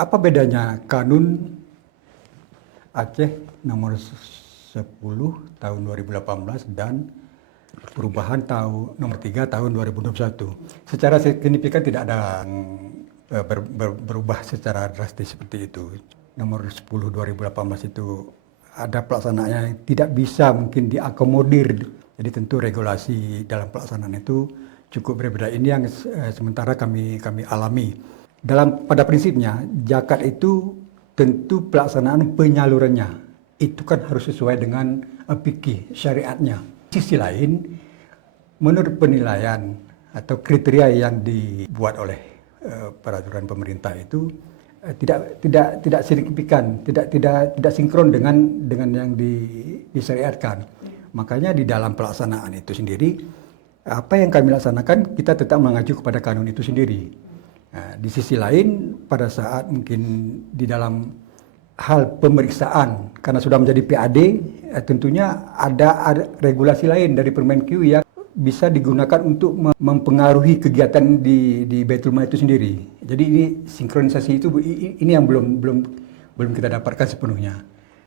Apa bedanya Kanun Aceh nomor 10 tahun 2018 dan perubahan nomor 3 tahun 2021? Secara signifikan tidak ada berubah secara drastis seperti itu. Nomor 10 2018 itu ada pelaksanaannya yang tidak bisa mungkin diakomodir. Jadi tentu regulasi dalam pelaksanaan itu cukup berbeda. Ini yang sementara kami alami. Pada prinsipnya zakat itu tentu pelaksanaan penyalurannya itu kan harus sesuai dengan fikih syariatnya. Sisi lain, menurut penilaian atau kriteria yang dibuat oleh peraturan pemerintah itu tidak signifikan, tidak sinkron dengan yang disyariatkan. Makanya di dalam pelaksanaan itu sendiri, apa yang kami laksanakan kita tetap mengacu kepada kanun itu sendiri. Nah, di sisi lain, pada saat mungkin di dalam hal pemeriksaan, karena sudah menjadi PAD, tentunya ada regulasi lain dari Permenq yang bisa digunakan untuk mempengaruhi kegiatan di Baitul Mal itu sendiri. Jadi ini sinkronisasi itu ini yang belum kita dapatkan sepenuhnya.